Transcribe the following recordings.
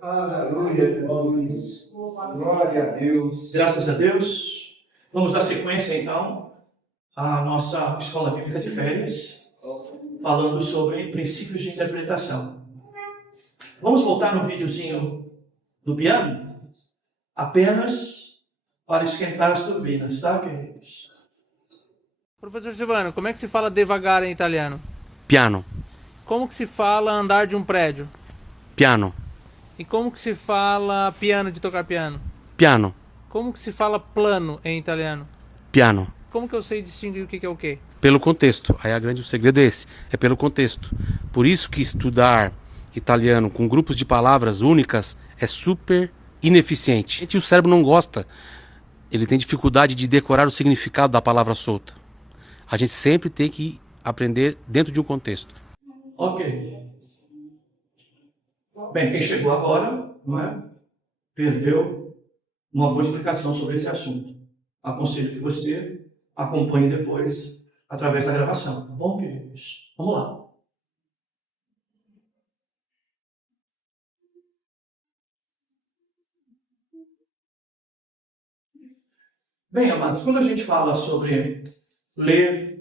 Aleluia, Jesus. Glória a Deus. Graças a Deus. Vamos dar sequência, então, à nossa escola bíblica de férias, falando sobre princípios de interpretação. Vamos voltar no videozinho do piano? Apenas para esquentar as turbinas, tá, queridos? Professor Silvano, como é que se fala devagar em italiano? Piano, Como que se fala andar de um prédio? piano, E como que se fala piano, de tocar piano? piano, Como que se fala plano em italiano? piano. Como que eu sei distinguir o que é o quê? Pelo contexto. Aí o segredo é esse, é pelo contexto. Por isso que estudar italiano com grupos de palavras únicas é super ineficiente. E o cérebro não gosta. Ele tem dificuldade de decorar o significado da palavra solta. A gente sempre tem que aprender dentro de um contexto. Ok. Bem, quem chegou agora, não é? Perdeu uma boa explicação sobre esse assunto. Aconselho que você acompanhe depois através da gravação, tá bom, queridos? Vamos lá. Bem, amados, quando a gente fala sobre ler,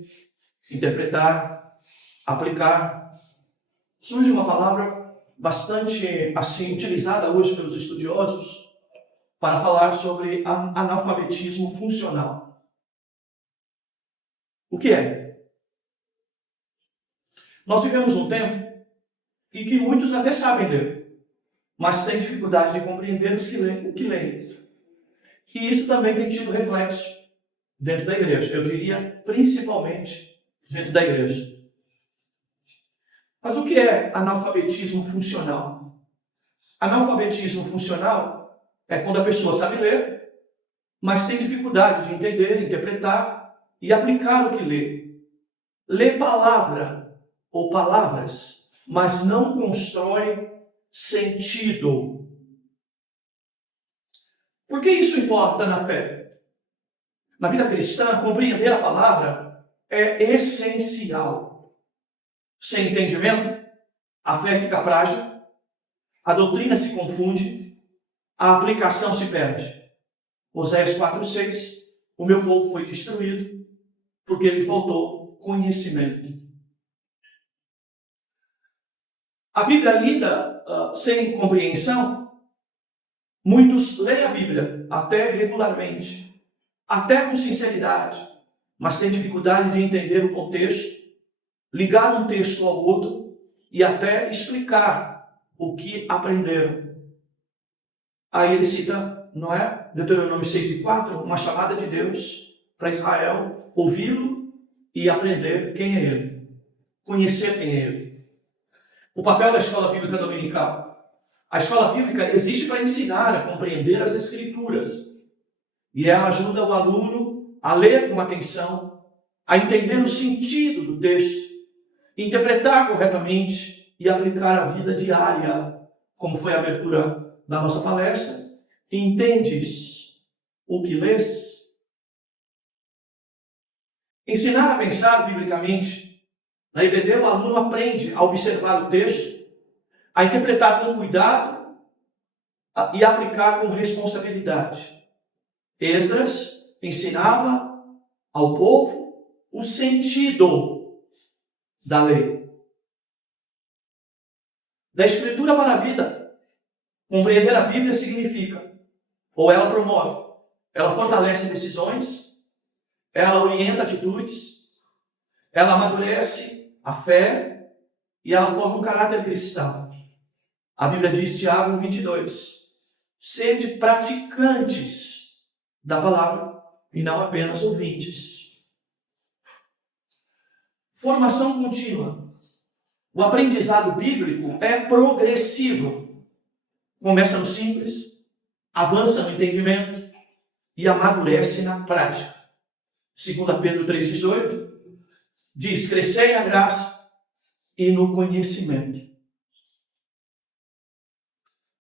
interpretar, aplicar, surge uma palavra bastante assim utilizada hoje pelos estudiosos para falar sobre analfabetismo funcional. O que é? Nós vivemos um tempo em que muitos até sabem ler, mas têm dificuldade de compreender o que leem. E isso também tem tido reflexo dentro da igreja. Eu diria, principalmente dentro da igreja. Mas o que é analfabetismo funcional? Analfabetismo funcional é quando a pessoa sabe ler, mas tem dificuldade de entender, interpretar e aplicar o que lê. Lê palavra ou palavras, mas não constrói sentido. Por que isso importa na fé? Na vida cristã, compreender a palavra é essencial. Sem entendimento, a fé fica frágil, a doutrina se confunde, a aplicação se perde. Oséias 4:6, o meu povo foi destruído porque lhe faltou conhecimento. A Bíblia lida sem compreensão. Muitos leem a Bíblia até regularmente, até com sinceridade, mas têm dificuldade de entender o contexto, ligar um texto ao outro e até explicar o que aprenderam. Aí ele cita, não é? Deuteronômio 6:4, uma chamada de Deus para Israel ouvi-lo e aprender quem é ele, conhecer quem é ele. O papel da escola bíblica dominical. A escola bíblica existe para ensinar a compreender as Escrituras. E ela ajuda o aluno a ler com atenção, a entender o sentido do texto, interpretar corretamente e aplicar a vida diária, como foi a abertura da nossa palestra. Entendes o que lês? Ensinar a pensar biblicamente. Na IBD, o aluno aprende a observar o texto, a interpretar com cuidado e aplicar com responsabilidade. Esdras ensinava ao povo o sentido da lei. Da Escritura para a vida, compreender a Bíblia significa, ou ela promove, ela fortalece decisões, ela orienta atitudes, ela amadurece a fé e ela forma um caráter cristão. A Bíblia diz, Tiago 1:22, sede praticantes da palavra e não apenas ouvintes. Formação contínua. O aprendizado bíblico é progressivo. Começa no simples, avança no entendimento e amadurece na prática. 2 Pedro 3:18 diz, crescei na graça e no conhecimento.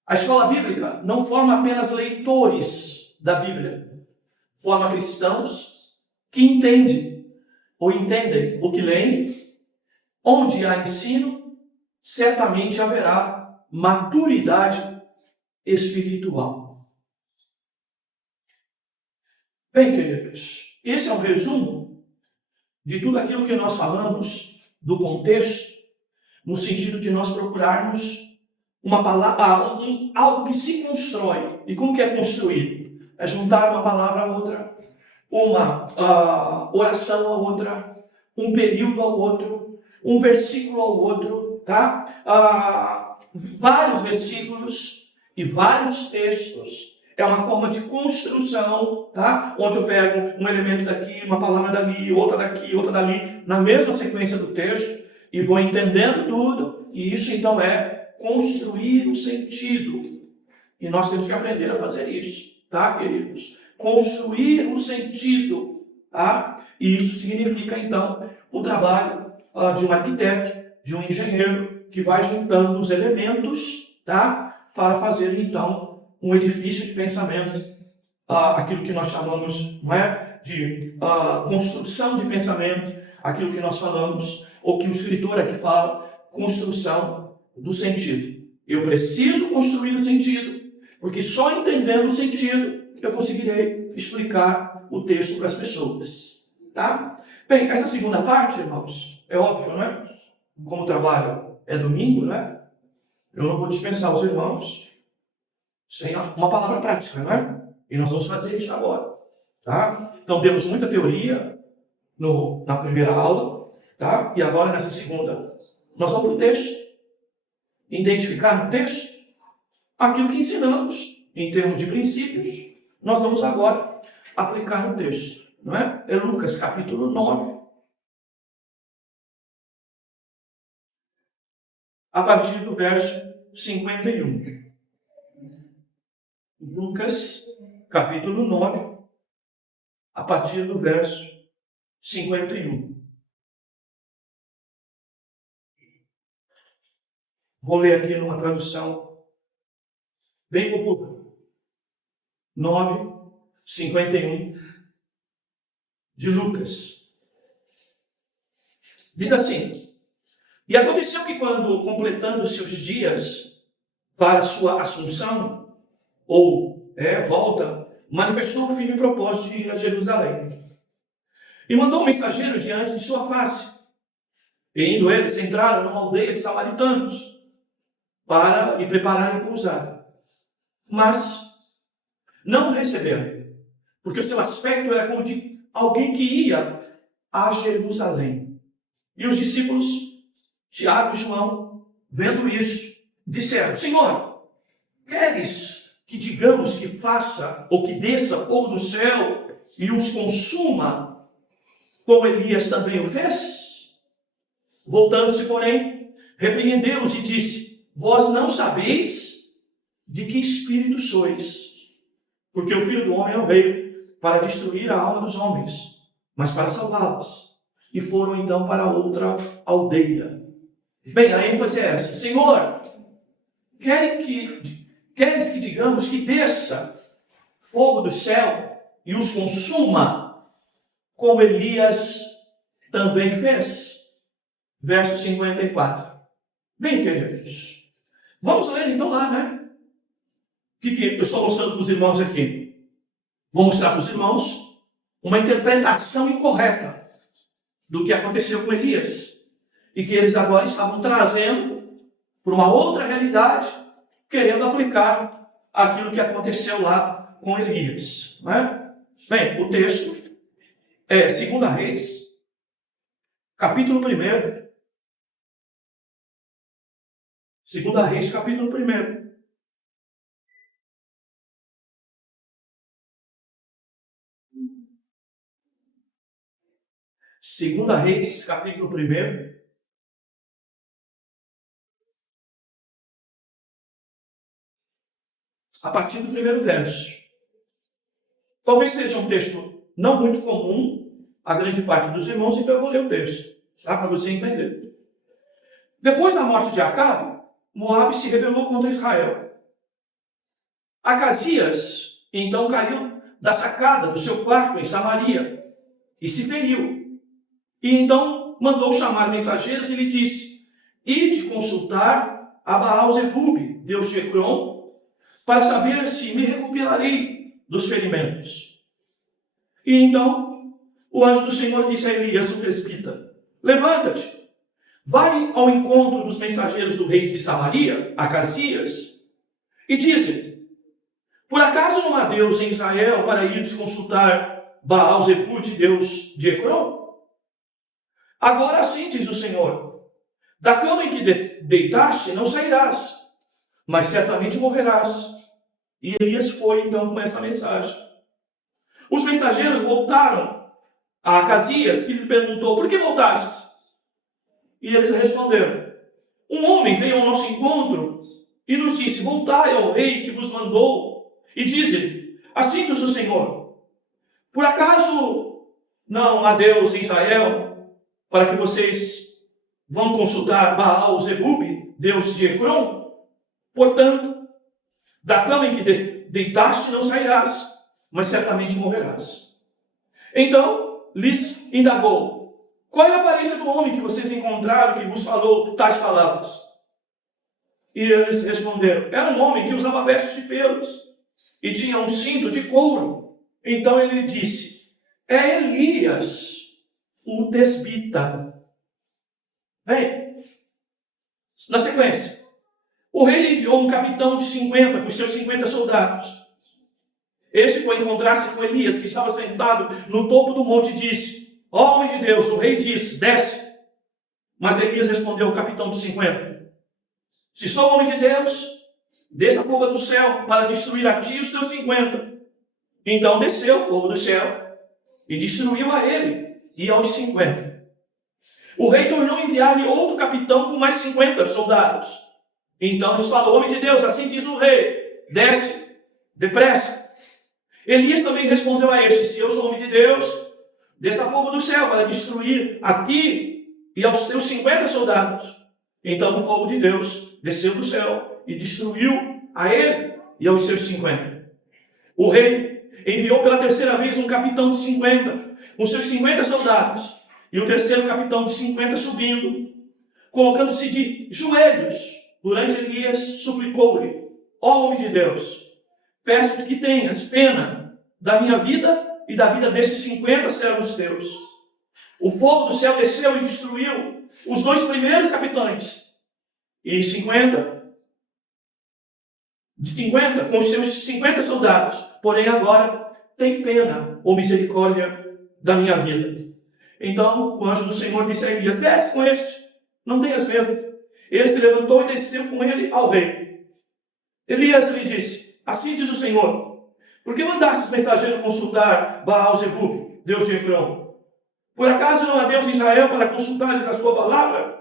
A escola bíblica não forma apenas leitores da Bíblia, forma cristãos que entendem o que leem. Onde há ensino, certamente haverá maturidade espiritual. Bem, queridos, esse é um resumo de tudo aquilo que nós falamos do contexto, no sentido de nós procurarmos uma palavra, algo que se constrói. E como que é construído? É juntar uma palavra a outra, uma oração a outra, um período ao outro, um versículo ao outro, tá? Vários versículos e vários textos. É uma forma de construção, tá? Onde eu pego um elemento daqui, uma palavra dali, outra daqui, outra dali, na mesma sequência do texto, e vou entendendo tudo, e isso então é construir o sentido. E nós temos que aprender a fazer isso, tá, queridos? Construir o sentido, tá? E isso significa então o trabalho de um arquiteto, de um engenheiro, que vai juntando os elementos, tá? Para fazer então um edifício de pensamento, aquilo que nós chamamos, não é, de construção de pensamento, aquilo que nós falamos, ou que o escritor aqui fala, construção do sentido. Eu preciso construir o sentido, porque só entendendo o sentido eu conseguirei explicar o texto para as pessoas, tá? Bem, essa segunda parte, irmãos, é óbvio, não é? Como o trabalho é domingo, né? Eu não vou dispensar os irmãos sem uma palavra prática, não é? E nós vamos fazer isso agora, tá? Então temos muita teoria na primeira aula, tá? E agora nessa segunda nós vamos para o texto, identificar no texto aquilo que ensinamos em termos de princípios. Nós vamos agora aplicar no texto, não é? É Lucas capítulo 9, a partir do verso 51. Lucas, capítulo 9, a partir do verso 51. Vou ler aqui numa tradução bem popular. 9, 51, de Lucas. Diz assim: E aconteceu que quando, completando seus dias para sua assunção, ou volta, manifestou o firme propósito de ir a Jerusalém. E mandou um mensageiro diante de sua face. E indo eles, entraram numa aldeia de samaritanos para lhe prepararem pousada. Mas não o receberam, porque o seu aspecto era como de alguém que ia a Jerusalém. E os discípulos, Tiago e João, vendo isso, disseram: Senhor, queres que digamos que faça ou que desça fogo do céu e os consuma, como Elias também o fez? Voltando-se, porém, repreendeu-os e disse: Vós não sabeis de que espírito sois, porque o Filho do Homem não veio para destruir a alma dos homens, mas para salvá-los. E foram então para outra aldeia. Bem, a ênfase é essa: Senhor, queres que digamos que desça fogo do céu e os consuma, como Elias também fez? Verso 54. Bem, queridos, vamos ler então lá, né? O que eu estou mostrando para os irmãos aqui? Vou mostrar para os irmãos uma interpretação incorreta do que aconteceu com Elias, e que eles agora estavam trazendo para uma outra realidade, querendo aplicar aquilo que aconteceu lá com Elias, não é? Bem, o texto é 2 Reis, capítulo 1. 2 Reis, capítulo 1. Segunda Reis, capítulo 1. A partir do primeiro verso. Talvez seja um texto não muito comum a grande parte dos irmãos, então eu vou ler o texto, tá? Para você entender. Depois da morte de Acabe, Moabe se rebelou contra Israel. Acasias então caiu da sacada do seu quarto em Samaria e se feriu. E então mandou chamar mensageiros e lhe disse: Ide consultar a Baal-zebub, deus de Ecrom, para saber se me recuperarei dos ferimentos. E então o anjo do Senhor disse a Elias, o presbita: levanta-te, vai ao encontro dos mensageiros do rei de Samaria, Acasias, e diz-lhe: por acaso não há Deus em Israel para ires consultar Baal-zebub, deus de Ecrom? Agora assim diz o Senhor: da cama em que deitaste não sairás, mas certamente morrerás. E Elias foi então com essa mensagem. Os mensageiros voltaram a Acasias e lhe perguntou: por que voltastes? E eles responderam: um homem veio ao nosso encontro e nos disse: voltai ao rei que vos mandou, e diz-lhe: assim diz o Senhor, por acaso não há Deus em Israel para que vocês vão consultar Baal-zebub, deus de Ecrom? Portanto, da cama em que deitaste não sairás, mas certamente morrerás. Então lhes indagou: qual é a aparência do homem que vocês encontraram, que vos falou tais palavras? E eles responderam: era um homem que usava vestes de pelos e tinha um cinto de couro. Então ele disse: é Elias, o tesbita. Bem, na sequência, o rei enviou um capitão de 50 com seus 50 soldados. Este foi encontrar-se com Elias, que estava sentado no topo do monte, e disse: ó homem de Deus, o rei disse: desce. Mas Elias respondeu ao capitão de 50: se sou homem de Deus, desça fogo do céu para destruir a ti e os teus 50. Então desceu o fogo do céu e destruiu a ele e aos 50. O rei tornou a enviar-lhe outro capitão com mais 50 soldados. Então lhes falou: homem de Deus, assim diz o rei, desce depressa. Elias também respondeu a este: se eu sou homem de Deus, desça fogo do céu para destruir a ti e aos teus 50 soldados. Então o fogo de Deus desceu do céu e destruiu a ele e aos seus 50. O rei enviou pela terceira vez um capitão de 50 com seus 50 soldados, e o terceiro capitão de 50 subindo, colocando-se de joelhos durante Elias, suplicou-lhe: ó homem de Deus, peço-te que tenhas pena da minha vida e da vida desses 50 servos teus. O fogo do céu desceu e destruiu os 2 primeiros capitães, e 50 com os seus 50 soldados. Porém agora tem pena ou misericórdia da minha vida. Então o anjo do Senhor disse a Elias: desce com este, não tenhas medo. Ele se levantou e desceu com ele ao rei. Elias lhe disse: assim diz o Senhor, por que mandaste os mensageiros consultar Baal-zebub, deus de Ecrom? Por acaso não há Deus em Israel para consultar-lhes a sua palavra?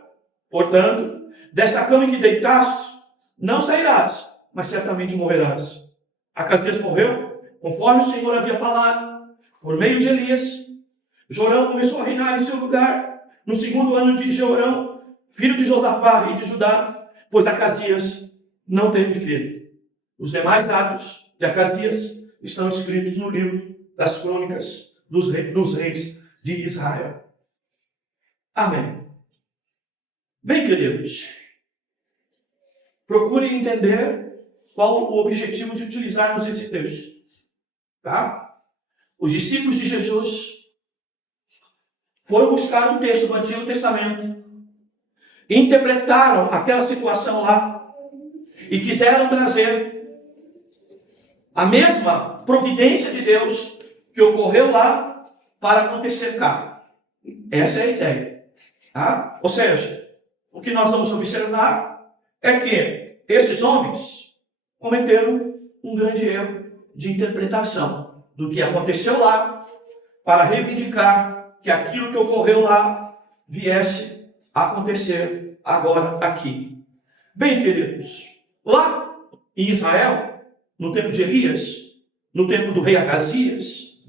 Portanto, dessa cama em que deitaste, não sairás, mas certamente morrerás. Acasias morreu, conforme o Senhor havia falado, por meio de Elias. Jorão começou a reinar em seu lugar, no 2º ano de Jeorão, filho de Josafá, rei de Judá, pois Acasias não teve filho. Os demais atos de Acasias estão escritos no livro das crônicas dos reis de Israel. Amém. Bem, queridos, procure entender qual o objetivo de utilizarmos esse texto. Tá? Os discípulos de Jesus foram buscar um texto do Antigo Testamento, interpretaram aquela situação lá e quiseram trazer a mesma providência de Deus que ocorreu lá para acontecer cá. Essa é a ideia. Tá? Ou seja, o que nós vamos observar é que esses homens cometeram um grande erro de interpretação do que aconteceu lá para reivindicar que aquilo que ocorreu lá viesse a acontecer agora aqui. Bem, queridos, lá em Israel, no tempo de Elias, no tempo do rei Acasias,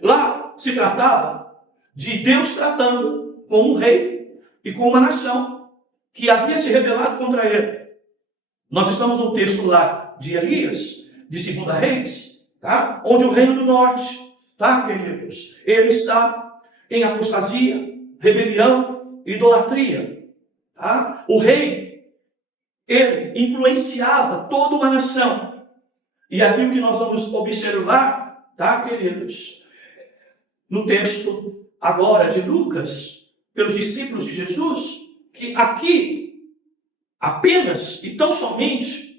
lá se tratava de Deus tratando com um rei e com uma nação que havia se rebelado contra ele. Nós estamos no texto lá de Elias, de 2 Reis, tá? Onde o reino do norte, tá, queridos, ele está em apostasia, rebelião, idolatria. Tá? O rei ele influenciava toda uma nação. E aqui o que nós vamos observar, tá, queridos? No texto agora de Lucas, pelos discípulos de Jesus, que aqui apenas e tão somente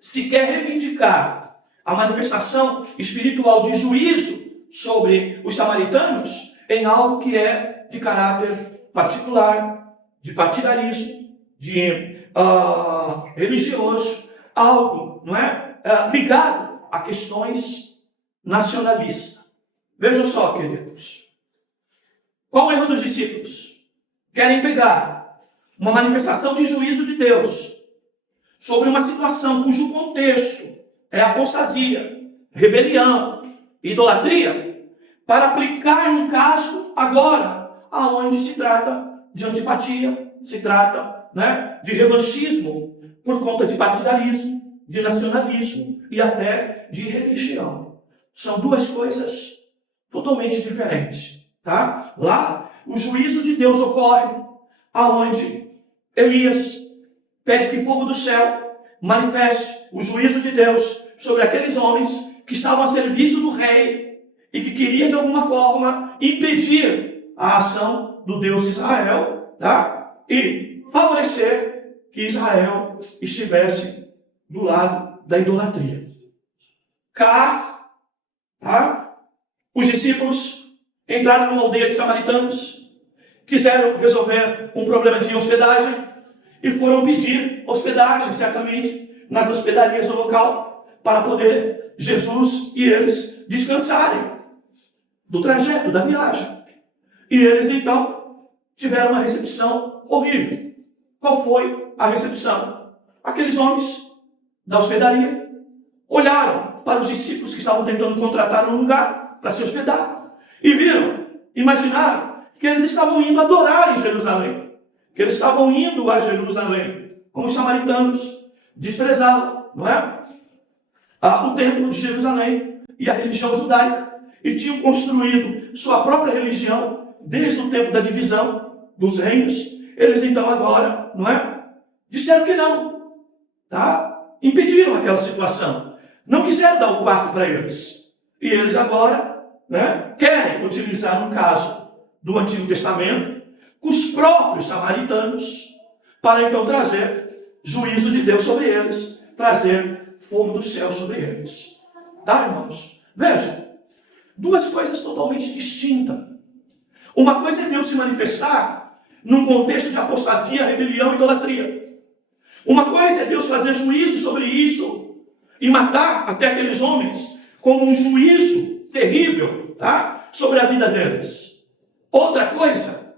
se quer reivindicar a manifestação espiritual de juízo sobre os samaritanos em algo que é de caráter particular, de partidarismo, de religioso, algo, não é, ligado a questões nacionalistas. Vejam só, queridos, qual o erro dos discípulos? Querem pegar uma manifestação de juízo de Deus sobre uma situação cujo contexto é apostasia, rebelião, idolatria, para aplicar um caso agora, aonde se trata de antipatia, se trata, né, de revanchismo por conta de partidarismo, de nacionalismo e até de religião. São duas coisas totalmente diferentes, tá? Lá, o juízo de Deus ocorre aonde Elias pede que fogo do céu manifeste o juízo de Deus sobre aqueles homens que estavam a serviço do rei e que queriam de alguma forma impedir a ação do Deus de Israel, tá? E favorecer que Israel estivesse do lado da idolatria. Cá, tá? Os discípulos entraram numa aldeia de samaritanos, quiseram resolver um problema de hospedagem e foram pedir hospedagem, certamente, nas hospedarias do local, para poder Jesus e eles descansarem do trajeto, da viagem. E eles, então, tiveram uma recepção horrível. Qual foi a recepção? Aqueles homens da hospedaria olharam para os discípulos que estavam tentando contratar um lugar para se hospedar e viram, imaginaram que eles estavam indo adorar em Jerusalém, que eles estavam indo a Jerusalém, como os samaritanos desprezavam, não é? O templo de Jerusalém e a religião judaica, e tinham construído sua própria religião desde o tempo da divisão dos reinos. Eles então agora, não é? Disseram que não, tá? Impediram aquela situação, não quiseram dar o quarto para eles, e eles agora, né, querem utilizar um caso do Antigo Testamento com os próprios samaritanos para então trazer juízo de Deus sobre eles, trazer fogo do céu sobre eles. Tá, irmãos? Vejam, duas coisas totalmente distintas. Uma coisa é Deus se manifestar num contexto de apostasia, rebelião e idolatria. Uma coisa é Deus fazer juízo sobre isso e matar até aqueles homens como um juízo terrível, tá, sobre a vida deles. Outra coisa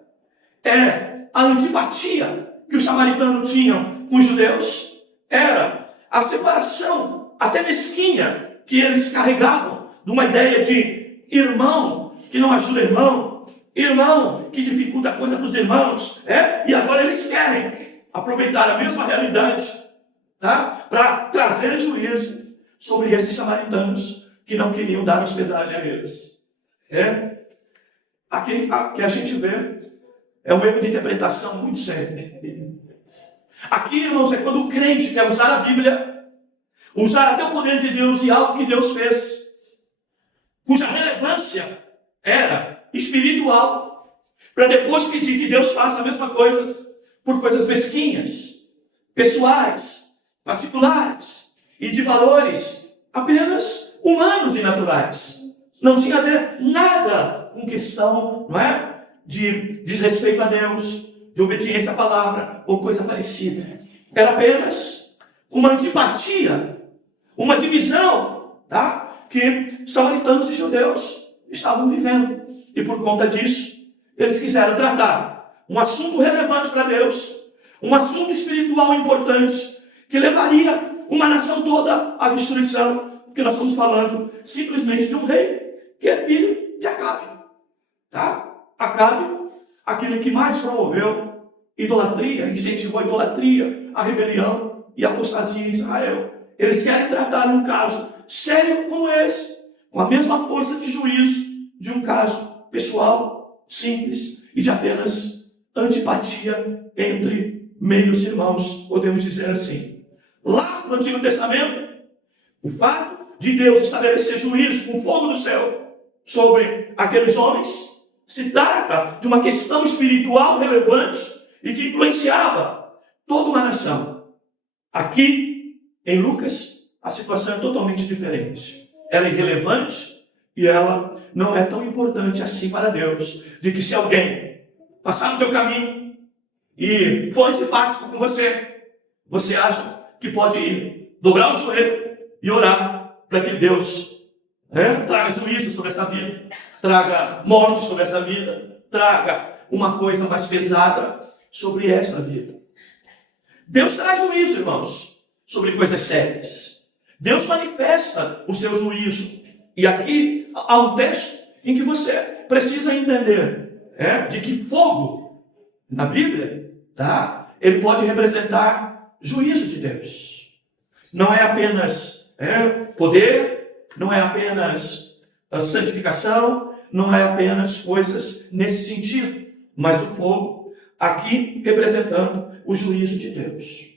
é a antipatia que os samaritanos tinham com os judeus. Era a separação, até mesquinha, que eles carregavam de uma ideia de irmão que não ajuda irmão, irmão que dificulta a coisa dos irmãos, e agora eles querem aproveitar a mesma realidade, tá, para trazer juízo sobre esses samaritanos que não queriam dar hospedagem a eles. Aqui que a gente vê é um erro de interpretação muito sério. Aqui, irmãos, é quando o crente quer usar a Bíblia, usar até o poder de Deus e algo que Deus fez, cuja relevância era espiritual, para depois pedir que Deus faça a mesma coisa por coisas mesquinhas, pessoais, particulares e de valores apenas humanos e naturais. Não tinha a ver nada com questão, não é, de desrespeito a Deus, de obediência à palavra ou coisa parecida. Era apenas uma antipatia, uma divisão, tá, que samaritanos e judeus estavam vivendo. E por conta disso, eles quiseram tratar um assunto relevante para Deus, um assunto espiritual importante, que levaria uma nação toda à destruição, porque nós estamos falando simplesmente de um rei que é filho de Acabe. Tá? Acabe, aquele que mais promoveu idolatria, incentivou a idolatria, a rebelião e a apostasia em Israel. Eles querem tratar um caso sério como esse, com a mesma força de juízo de um caso pessoal, simples e de apenas antipatia entre meios irmãos, podemos dizer assim. Lá no Antigo Testamento, o fato de Deus estabelecer juízo com fogo do céu sobre aqueles homens se trata de uma questão espiritual relevante e que influenciava toda uma nação. Aqui, em Lucas, a situação é totalmente diferente. Ela é irrelevante e ela não é tão importante assim para Deus, de que se alguém passar no teu caminho e for antipático com você, você acha que pode ir dobrar o joelho e orar para que Deus traga juízo sobre essa vida, traga morte sobre essa vida, traga uma coisa mais pesada sobre esta vida. Deus traz juízo, irmãos, sobre coisas sérias. Deus manifesta o seu juízo. E aqui há um texto em que você precisa entender de que fogo, na Bíblia, ele pode representar juízo de Deus. Não é apenas poder, não é apenas santificação, não é apenas coisas nesse sentido, mas o fogo aqui representando o juízo de Deus.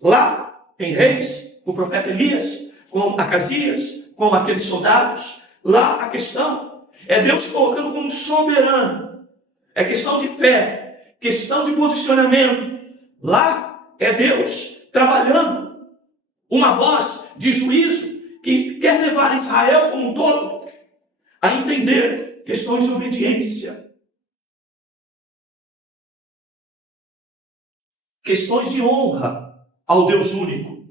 Lá em Reis, com o profeta Elias, com Acasias, com aqueles soldados, lá a questão é Deus colocando como soberano. É questão de fé, questão de posicionamento. Lá é Deus trabalhando uma voz de juízo que quer levar Israel como um todo a entender questões de obediência, questões de honra ao Deus único,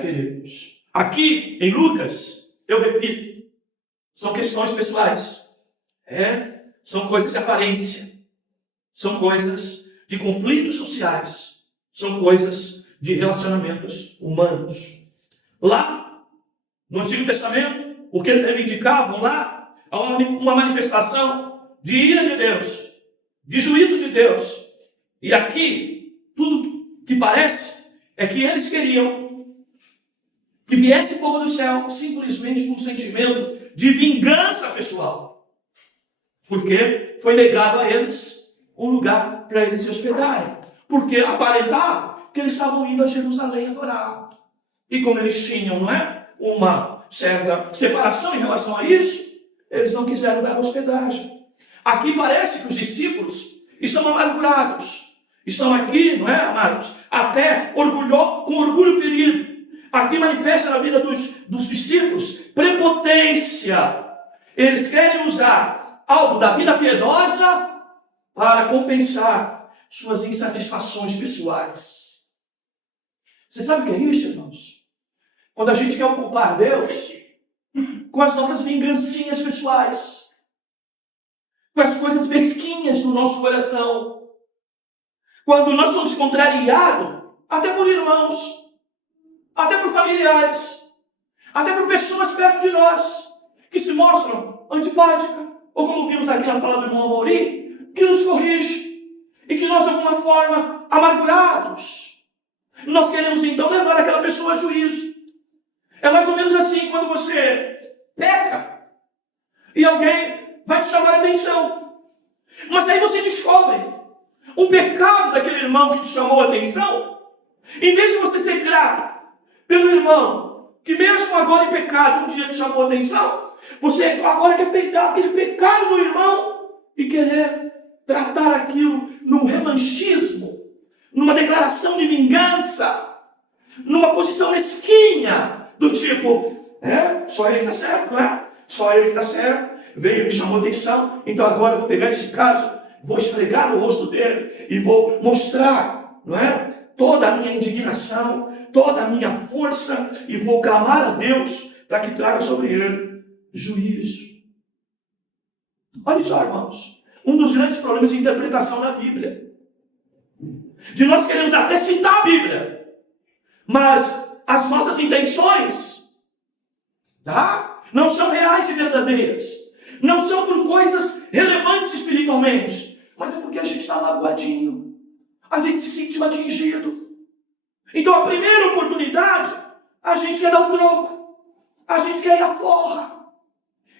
queridos? Aqui em Lucas, eu repito, são questões pessoais, são coisas de aparência, são coisas de conflitos sociais, são coisas de relacionamentos humanos. Lá, no Antigo Testamento, o que eles reivindicavam lá, é uma manifestação de ira de Deus, de juízo de Deus. E aqui, tudo que parece é que eles queriam que viesse fogo do céu simplesmente por um sentimento de vingança pessoal. Porque foi negado a eles um lugar para eles se hospedarem. Porque aparentava que eles estavam indo a Jerusalém adorar. E como eles tinham, uma certa separação em relação a isso, eles não quiseram dar hospedagem. Aqui parece que os discípulos estão amargurados. Estão aqui, amados? Até com orgulho ferido. Aqui manifesta na vida dos discípulos prepotência. Eles querem usar algo da vida piedosa para compensar suas insatisfações pessoais. Você sabe o que é isso, irmãos? Quando a gente quer ocupar Deus com as nossas vingancinhas pessoais, com as coisas mesquinhas do nosso coração. Quando nós somos contrariados, até por irmãos, até por familiares, até por pessoas perto de nós, que se mostram antipáticas, ou como vimos aqui na fala do irmão Amorim, que nos corrige, e que nós, de alguma forma, amargurados, nós queremos então levar aquela pessoa a juízo. É mais ou menos assim quando você peca, e alguém vai te chamar a atenção, mas aí você descobre um pecado daquele irmão que te chamou a atenção. Em vez de você ser grato pelo irmão, que mesmo agora em pecado, um dia te chamou a atenção, você agora quer pegar aquele pecado do irmão e querer tratar aquilo num revanchismo, numa declaração de vingança, numa posição mesquinha, do tipo, só ele que está certo, Só ele que está certo, veio e me chamou a atenção, então agora eu vou pegar esse caso, vou esfregar no rosto dele e vou mostrar, toda a minha indignação, toda a minha força, e vou clamar a Deus para que traga sobre ele juízo. Olha só, irmãos, um dos grandes problemas de interpretação da Bíblia, de nós queremos até citar a Bíblia, mas as nossas intenções não são reais e verdadeiras, não são por coisas relevantes espiritualmente, mas é porque a gente está magoadinho, a gente se sentiu atingido. Então a primeira oportunidade, a gente quer dar o troco, a gente quer ir à forra.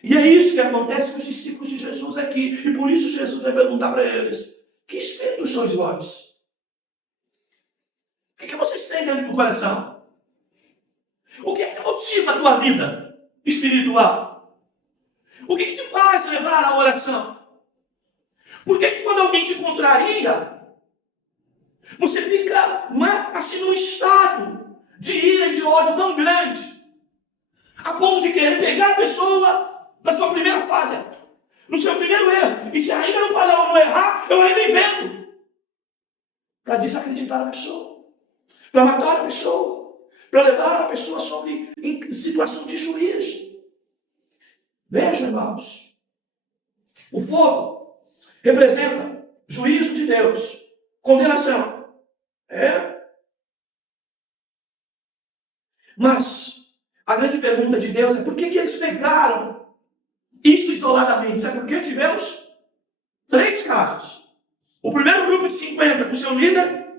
E é isso que acontece com os discípulos de Jesus aqui. E por isso Jesus vai perguntar para eles: que espírito sois vós? tem dentro do coração? O que é que motiva a tua vida espiritual? O que te faz levar à oração? Por que quando alguém te contraria, você fica assim num estado de ira e de ódio tão grande, a ponto de querer pegar a pessoa na sua primeira falha, no seu primeiro erro, e se ainda não falhar ou não errar, eu ainda invento para desacreditar a pessoa, para matar a pessoa, para levar a pessoa em situação de juízo. Vejam, irmãos, o fogo representa juízo de Deus, condenação. Mas a grande pergunta de Deus é por que eles pegaram isso isoladamente? Sabe por quê? Tivemos 3 casos. O primeiro grupo de 50, com seu líder,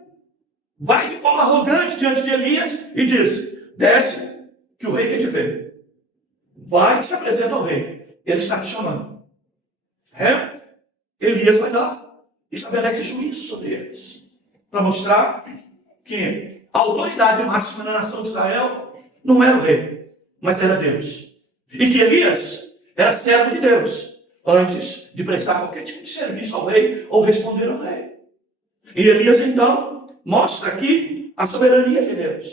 vai de forma arrogante diante de Elias e diz: desce, que o rei quer te ver. Vai e se apresenta ao rei. Ele está te chamando. Elias vai lá e estabelece juízo sobre eles, para mostrar que a autoridade máxima na nação de Israel não era o rei, mas era Deus. E que Elias era servo de Deus, antes de prestar qualquer tipo de serviço ao rei ou responder ao rei. E Elias, então, mostra aqui a soberania de Deus.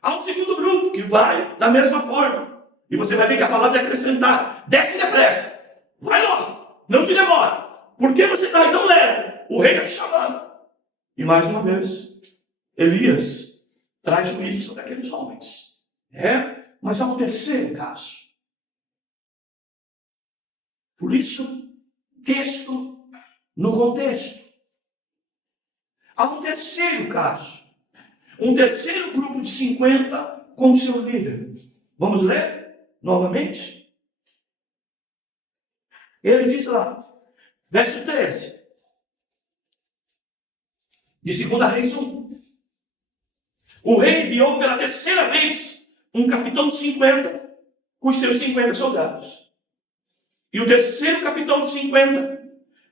Há um segundo grupo que vai da mesma forma. E você vai ver que a palavra é acrescentar: desce depressa, vai logo, não te demora. Por que você está aí tão leve? O rei está te chamando. E mais uma vez, Elias traz juízo sobre aqueles homens. Mas há um terceiro caso. Por isso, texto no contexto. Há um terceiro caso. Um terceiro grupo de 50 com o seu líder. Vamos ler novamente? Ele diz lá, verso 13. De 2 Reis 1. O rei enviou pela terceira vez um capitão de 50 com os seus 50 soldados. E o terceiro capitão de 50,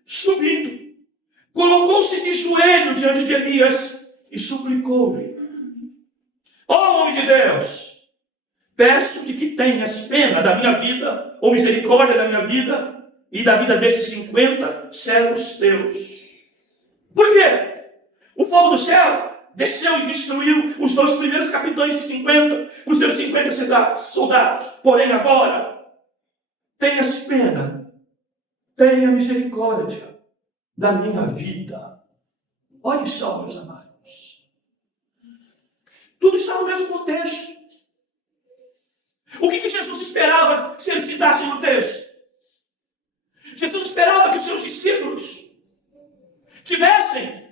subindo, colocou-se de joelho diante de Elias e suplicou-lhe: ó homem de Deus, peço-te que tenhas pena da minha vida, ou misericórdia da minha vida, e da vida desses 50 servos teus. Por quê? O fogo do céu desceu e destruiu os 2 primeiros capitães de 50, com seus 50 soldados. Porém agora, tenhas pena, tenha misericórdia da minha vida. Olha só, meus amados. Tudo está no mesmo contexto. O que Jesus esperava se ele citasse no texto? Jesus esperava que os seus discípulos tivessem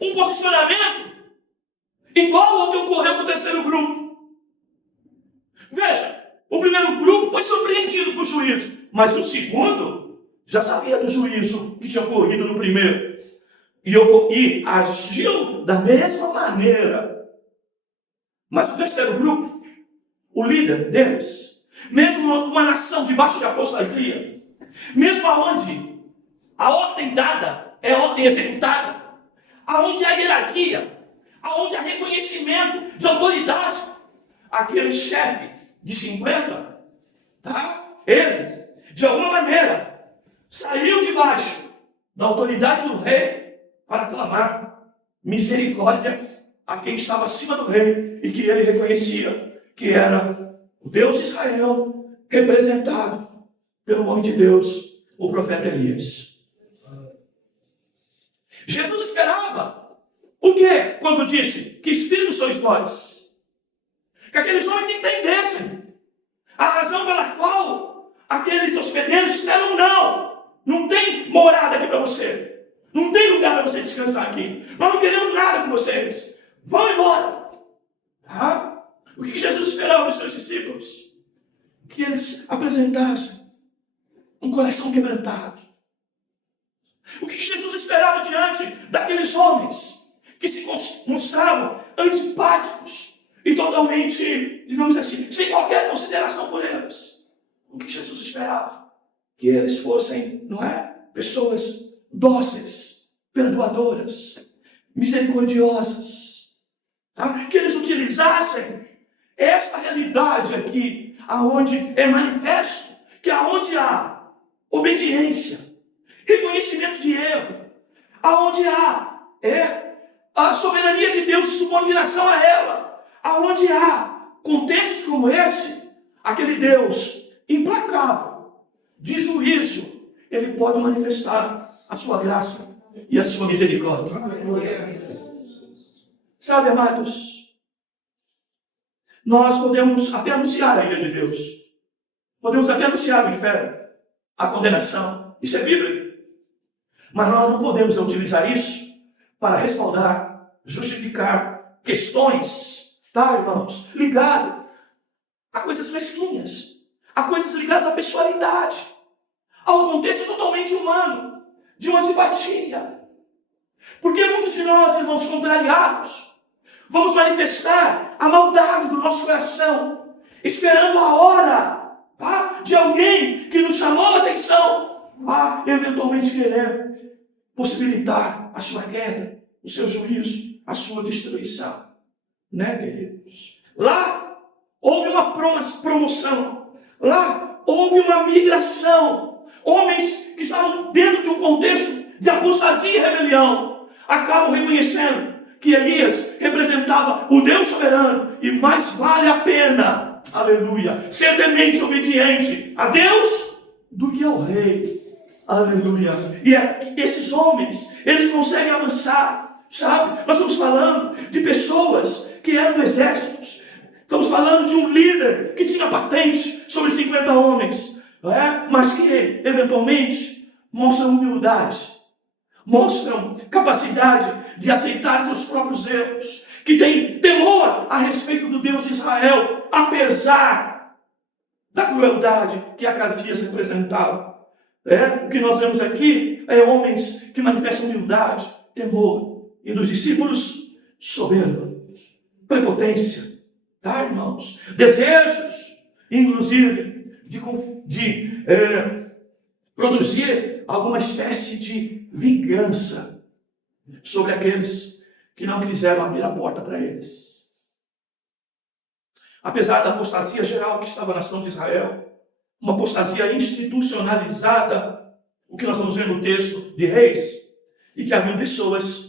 um posicionamento igual ao que ocorreu com o terceiro grupo. Veja, o primeiro grupo foi surpreendido com o juízo, mas o segundo já sabia do juízo que tinha ocorrido no primeiro. E agiu da mesma maneira. Mas o terceiro grupo, o líder deles, mesmo uma nação debaixo de apostasia, mesmo aonde a ordem dada é ordem executada, aonde há hierarquia, aonde há reconhecimento de autoridade, aquele chefe de 50, ele, de alguma maneira, saiu debaixo da autoridade do rei para clamar misericórdia a quem estava acima do rei e que ele reconhecia que era o Deus de Israel, representado pelo homem de Deus, o profeta Elias. Jesus esperava o quê? Quando disse: que espírito sois vós? Que aqueles homens entendessem a razão pela qual aqueles hospedeiros disseram: não tem morada aqui para você, não tem lugar para você descansar aqui, nós não queremos nada com vocês, vão embora. O que Jesus esperava dos seus discípulos? Que eles apresentassem um coração quebrantado. O que Jesus esperava diante daqueles homens que se mostravam antipáticos e totalmente, digamos assim, sem qualquer consideração por eles? O que Jesus esperava? Que eles fossem, pessoas dóceis, perdoadoras, misericordiosas, que utilizassem essa realidade aqui, aonde é manifesto que aonde há obediência, reconhecimento de erro, aonde há a soberania de Deus e subordinação a ela, aonde há contextos como esse, aquele Deus implacável, de juízo, ele pode manifestar a sua graça e a sua misericórdia. Sabe, amados, nós podemos até anunciar a ira de Deus, podemos até anunciar o inferno, a condenação, isso é bíblico, mas nós não podemos utilizar isso para respaldar, justificar questões, tá, irmãos, ligado a coisas mesquinhas, a coisas ligadas à pessoalidade, a um contexto totalmente humano, de uma antipatia. Porque muitos de nós, irmãos, contrariados, vamos manifestar a maldade do nosso coração, esperando a hora, tá, de alguém que nos chamou a atenção, a eventualmente querer possibilitar a sua queda, o seu juízo, a sua destruição. Né, queridos? Lá houve uma promoção, lá houve uma migração. Homens que estavam dentro de um contexto de apostasia e rebelião acabam reconhecendo que Elias representava o Deus soberano e mais vale a pena, aleluia, ser temente e obediente a Deus do que ao rei, aleluia. E esses homens, eles conseguem avançar, sabe? Nós estamos falando de pessoas que eram do exército, estamos falando de um líder que tinha patente sobre 50 homens, mas que eventualmente mostram humildade, mostram capacidade de aceitar seus próprios erros, que tem temor a respeito do Deus de Israel, apesar da crueldade que Acasias representava. O que nós vemos aqui é homens que manifestam humildade, temor, e dos discípulos, soberba, prepotência, tá, irmãos? Desejos, inclusive, de produzir alguma espécie de vingança sobre aqueles que não quiseram abrir a porta para eles. Apesar da apostasia geral que estava na nação de Israel, uma apostasia institucionalizada, o que nós vamos ver no texto de Reis, e que haviam pessoas,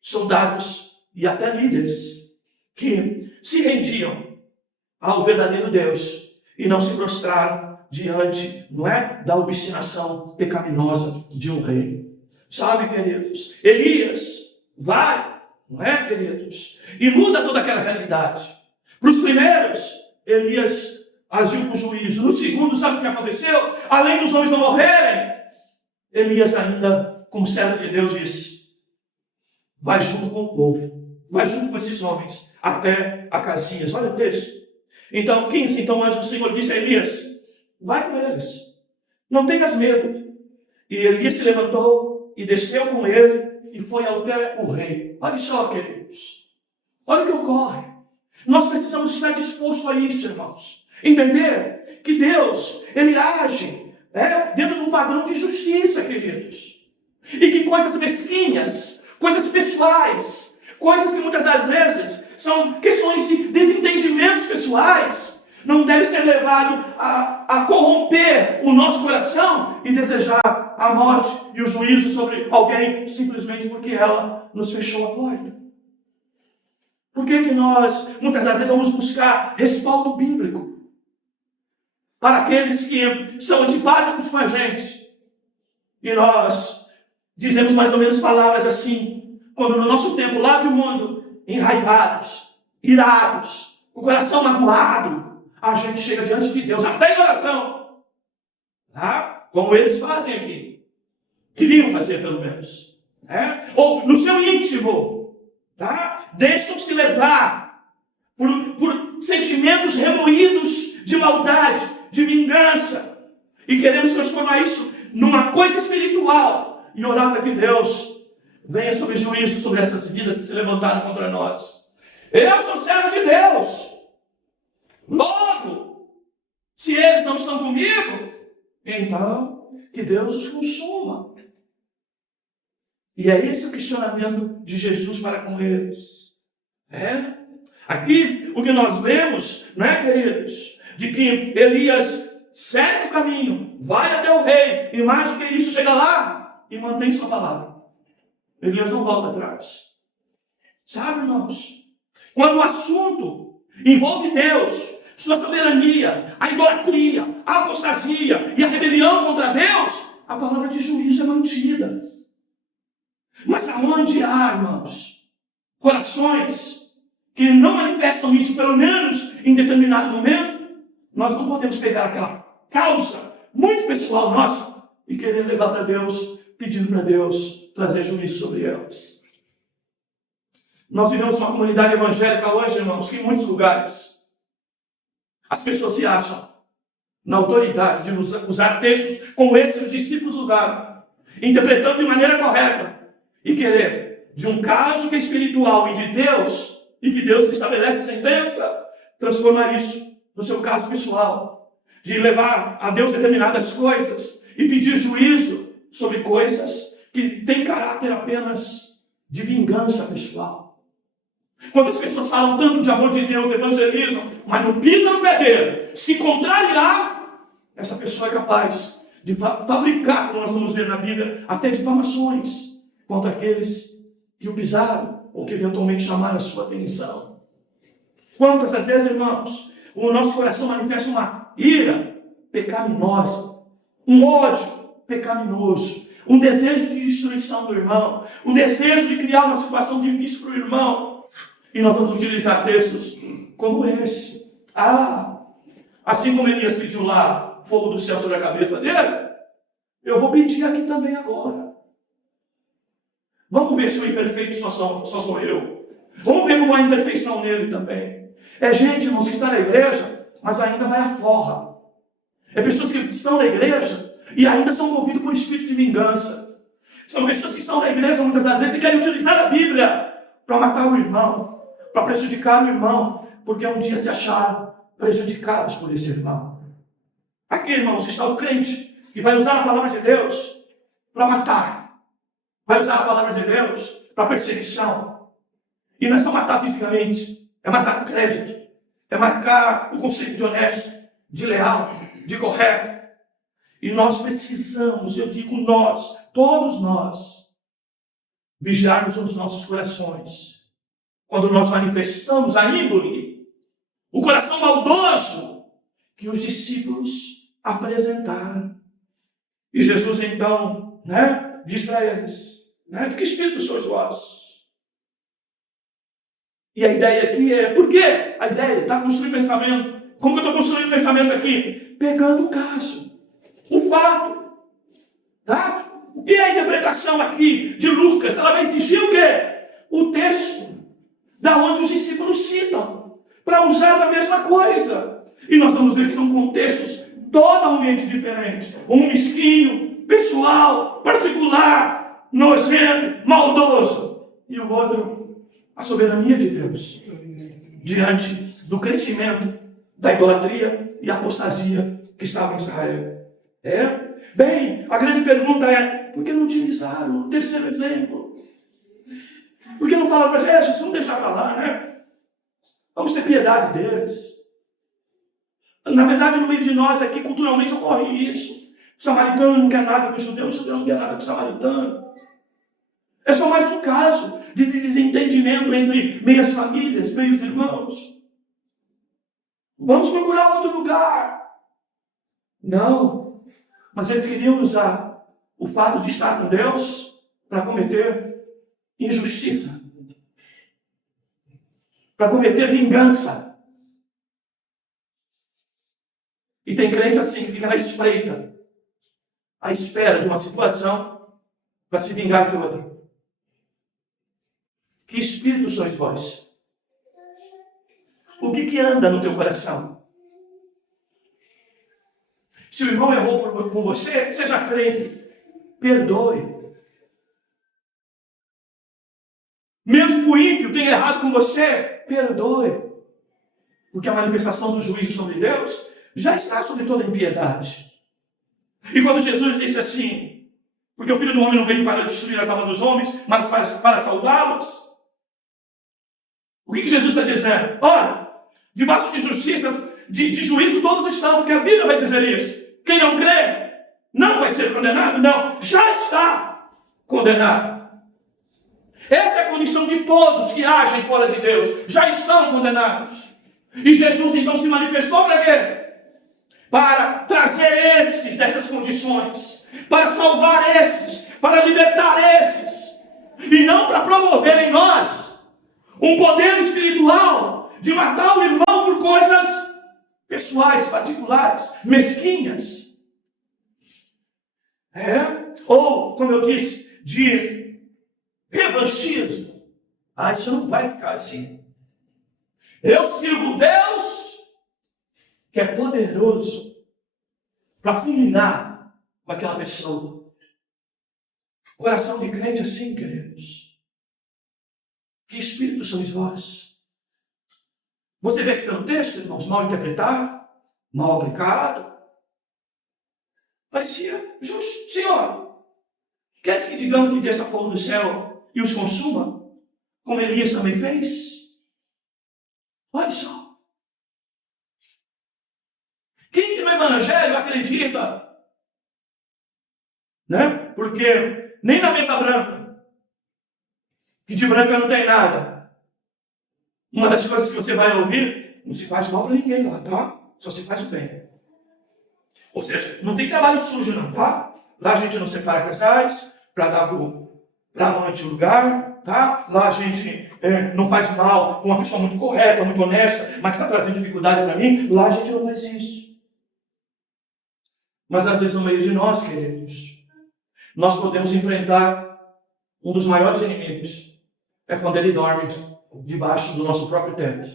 soldados e até líderes, que se rendiam ao verdadeiro Deus e não se prostraram diante, da obstinação pecaminosa de um rei. Sabe, queridos, Elias vai, queridos, e muda toda aquela realidade. Para os primeiros, Elias agiu com juízo. No segundo, sabe o que aconteceu? Além dos homens não morrerem, Elias ainda, como servo de Deus, disse: vai junto com o povo, vai junto com esses homens, até Acasias. Olha o texto. Então, 15, então o anjo do Senhor disse a Elias: vai com eles, não tenhas medo. E Elias se levantou e desceu com ele e foi até o rei. Olha só, queridos, olha o que ocorre. Nós precisamos estar dispostos a isso, irmãos. Entender que Deus, ele age dentro de um padrão de justiça, queridos. E que coisas mesquinhas, coisas pessoais, coisas que muitas das vezes são questões de desentendimentos pessoais, não devem ser levados a corromper o nosso coração e desejar a morte e o juízo sobre alguém simplesmente porque ela nos fechou a porta. Por que nós, muitas das vezes, vamos buscar respaldo bíblico para aqueles que são antipáticos com a gente? E nós dizemos mais ou menos palavras assim, quando no nosso tempo lá do mundo, enraivados, irados, com o coração magoado, a gente chega diante de Deus, até em oração, tá? Como eles fazem aqui, queriam fazer pelo menos, ou no seu íntimo, tá? Deixam-se levar por sentimentos remoídos de maldade, de vingança, e queremos transformar isso numa coisa espiritual e orar para que Deus venha sobre juízo sobre essas vidas que se levantaram contra nós. Eu sou servo de Deus. Logo, se eles não estão comigo, então que Deus os consuma. E é esse o questionamento de Jesus para com eles. Aqui, o que nós vemos, né, queridos, de que Elias segue o caminho, vai até o rei, e mais do que isso, chega lá e mantém sua palavra. Elias não volta atrás. Sabe, irmãos? Quando o assunto envolve Deus, sua soberania, a idolatria, a apostasia e a rebelião contra Deus, a palavra de juízo é mantida. Mas aonde há, irmãos, corações que não manifestam isso, pelo menos em determinado momento, nós não podemos pegar aquela causa muito pessoal nossa e querer levar para Deus, pedindo para Deus trazer juízo sobre elas. Nós vivemos uma comunidade evangélica hoje, irmãos, que em muitos lugares as pessoas se acham na autoridade de usar textos como esses que os discípulos usaram, interpretando de maneira correta e querer, de um caso que é espiritual e de Deus, e que Deus estabelece sentença, transformar isso no seu caso pessoal, de levar a Deus determinadas coisas e pedir juízo sobre coisas que têm caráter apenas de vingança pessoal. Quando as pessoas falam tanto de amor de Deus, evangelizam, mas não pisam no pé dele, se contrariar, essa pessoa é capaz de fabricar, como nós vamos ver na Bíblia, até difamações contra aqueles que o pisaram ou que eventualmente chamaram a sua atenção. Quantas das vezes, irmãos, o nosso coração manifesta uma ira pecaminosa, um ódio pecaminoso, um desejo de destruição do irmão, um desejo de criar uma situação difícil para o irmão. E nós vamos utilizar textos como esse. Assim como Elias pediu lá fogo do céu sobre a cabeça dele, eu vou pedir aqui também agora. Vamos ver se o imperfeito só sou eu. Vamos ver como há imperfeição nele também. É gente, irmãos, que está na igreja, mas ainda vai à forra. É pessoas que estão na igreja e ainda são movidos por espírito de vingança. São pessoas que estão na igreja muitas das vezes e querem utilizar a Bíblia para matar o irmão, para prejudicar o irmão, porque um dia se acharam prejudicados por esse irmão. Aqui, irmãos, está o crente que vai usar a palavra de Deus para matar, vai usar a palavra de Deus para perseguição. E não é só matar fisicamente, é matar com crédito, é marcar o conceito de honesto, de leal, de correto. E nós precisamos, eu digo nós, todos nós, vigiarmos os nossos corações. Quando nós manifestamos a índole, o coração maldoso que os discípulos apresentaram. E Jesus então, diz para eles, de que espírito sois vós? E a ideia aqui é, por quê? A ideia está construindo pensamento. Como que eu estou construindo pensamento aqui? Pegando o caso, o fato. Tá? O que é a interpretação aqui de Lucas? Ela vai exigir o quê? O texto, da onde os discípulos citam, para usar a mesma coisa. E nós vamos ver que são contextos totalmente diferentes. Um mesquinho, pessoal, particular, nojento, maldoso. E o outro, a soberania de Deus, diante do crescimento da idolatria e apostasia que estava em Israel. Bem, a grande pergunta é, por que não utilizaram o terceiro exemplo? Por que não falaram para Jesus, vamos deixar para lá, Vamos ter piedade deles. Na verdade, no meio de nós aqui, culturalmente, ocorre isso. O samaritano não quer nada com o judeu não quer nada com o samaritano. É só mais um caso de desentendimento entre meias famílias, meios irmãos. Vamos procurar outro lugar. Não. Mas eles queriam usar o fato de estar com Deus para cometer injustiça, para cometer vingança. E tem crente assim que fica na espreita, à espera de uma situação para se vingar de outra. Que espírito sois vós? O que anda no teu coração? Se o irmão errou por você, seja crente, perdoe. Mesmo que o ímpio tenha errado com você, perdoe. Porque a manifestação do juízo sobre Deus já está sobre toda a impiedade. E quando Jesus disse assim, porque o Filho do Homem não veio para destruir as almas dos homens, mas para salvá-los. O que Jesus está dizendo? Olha, debaixo de justiça, de juízo todos estão, porque a Bíblia vai dizer isso. Quem não crê não vai ser condenado? Não, já está condenado. Essa é a condição de todos que agem fora de Deus. Já estão condenados. E Jesus então se manifestou para quê? Para trazer esses dessas condições. Para salvar esses. Para libertar esses. E não para promover em nós um poder espiritual de matar o irmão por coisas pessoais, particulares, mesquinhas. Ou, como eu disse, de revanchismo. Isso não vai ficar assim. Eu sirvo Deus que é poderoso para fulminar com aquela pessoa. Coração de crente assim, queridos. Que espírito sois vós? Você vê aqui pelo texto, irmãos, mal interpretado, mal aplicado. Parecia justo. Senhor, queres que digamos que desça fogo do céu e os consuma? Como Elias também fez? Olha só. Quem que no Evangelho acredita? Né? Porque nem na mesa branca, que de branca não tem nada, uma das coisas que você vai ouvir, não se faz mal para ninguém lá, tá? Só se faz o bem. Ou seja, não tem trabalho sujo não, tá? Lá a gente não separa casais para dar para amante o lugar, tá? Lá a gente não faz mal com uma pessoa muito correta, muito honesta, mas que está trazendo dificuldade para mim. Lá a gente não faz isso. Mas às vezes no meio de nós, queridos, nós podemos enfrentar um dos maiores inimigos. É quando ele dorme debaixo do nosso próprio teto.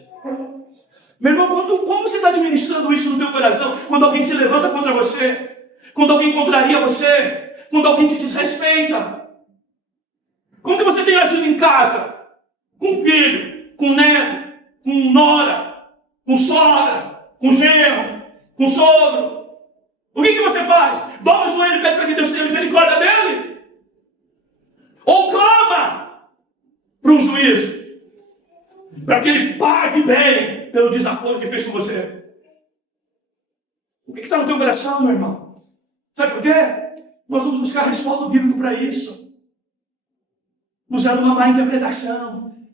Meu irmão, como você está administrando isso no teu coração? Quando alguém se levanta contra você, quando alguém contraria você, quando alguém te desrespeita. Como que você tem agido em casa? Com filho, com neto, com nora, com sogra, com genro, com sogro. O que você faz? Dobra o joelho e pede para que Deus tenha misericórdia dele? Ou clama para um juízo, para que ele pague bem pelo desaforo que fez com você? O que está no teu coração, meu irmão? Sabe por quê? Nós vamos buscar respaldo bíblico para isso, usando uma má interpretação,